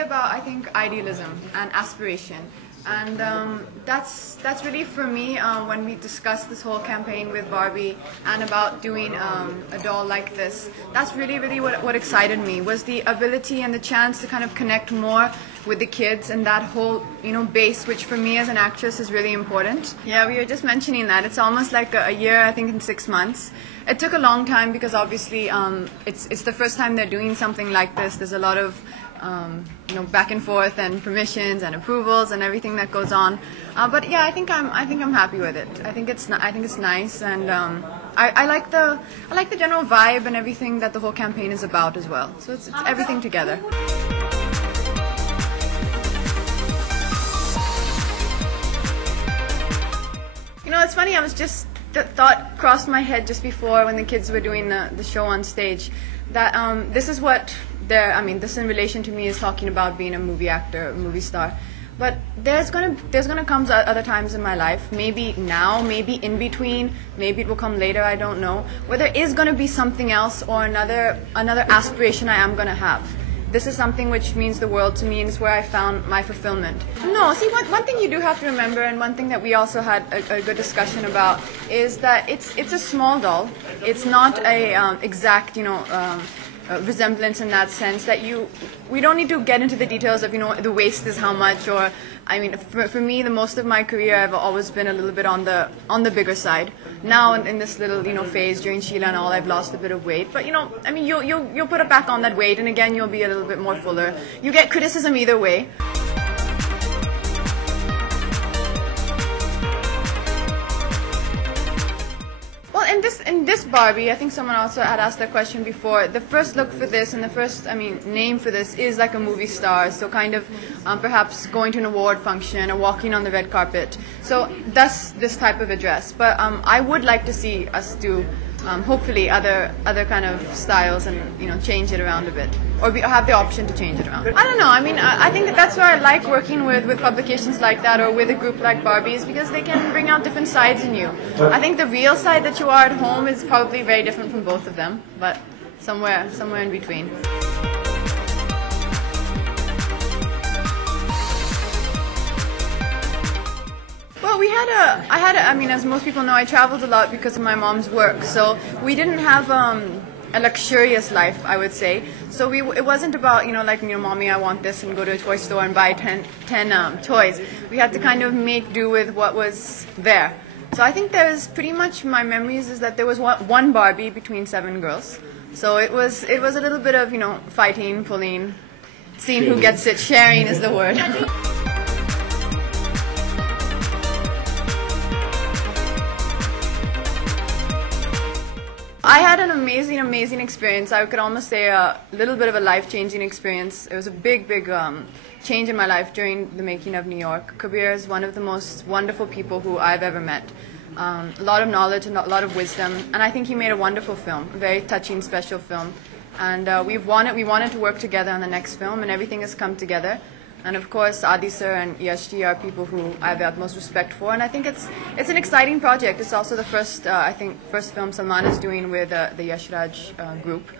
about, I think, idealism and aspiration. And that's really for me when we discussed this whole campaign with Barbie and about doing a doll like this. That's really what excited me, was the ability and the chance to kind of connect more with the kids and that whole base, which for me as an actress is really important. Yeah, we were just mentioning that it's almost like a year, I think, in 6 months. It took a long time because obviously it's the first time they're doing something like this. There's a lot of back and forth and permissions and approvals and everything that goes on. But yeah, I think I'm happy with it. I think it's nice, and I like the general vibe and everything that the whole campaign is about as well. So it's everything together. It's funny. I was just thought crossed my head just before when the kids were doing the show on stage that this is what this in relation to me is talking about being a movie actor, a movie star. But there's gonna come other times in my life, maybe now, maybe in between, maybe it will come later, I don't know, where there is gonna be something else or another aspiration I am gonna have. This is something which means the world to me, and it's where I found my fulfillment. No, see, one thing you do have to remember, and one thing that we also had a good discussion about, is that it's a small doll. It's not a exact, resemblance in that sense that we don't need to get into the details of the waist is how much, or for me, the most of my career I've always been a little bit on the bigger side. Now in this little phase during Sheila and all, I've lost a bit of weight, but you'll put it back on that weight, and again you'll be a little bit more fuller. You get criticism either way. In this Barbie, I think someone also had asked that question before. The first look for this and the first, name for this is like a movie star. So kind of perhaps going to an award function or walking on the red carpet. So that's this type of a dress. But I would like to see us do hopefully other kind of styles and change it around a bit, or have the option to change it around. I don't know. I think that's why I like working with publications like that or with a group like Barbie's, because they can bring out different sides in you. I think the real side that you are at home is probably very different from both of them, but somewhere in between. Well, as most people know, I traveled a lot because of my mom's work, so we didn't have a luxurious life, I would say. So it wasn't about, mommy, I want this, and go to a toy store and buy 10 toys. We had to kind of make do with what was there. So I think there's pretty much, my memories is that there was one Barbie between 7 girls. So it was a little bit of, fighting, pulling, seeing who gets it, sharing is the word. I had an amazing experience. I could almost say a little bit of a life-changing experience. It was a big change in my life during the making of New York. Kabir is one of the most wonderful people who I've ever met. A lot of knowledge and a lot of wisdom, and I think he made a wonderful film, a very touching, special film. And we wanted to work together on the next film, and everything has come together. And of course, Adi sir and Yashji are people who I have the utmost respect for, and I think it's an exciting project. It's also the first film Salman is doing with the Yash Raj group.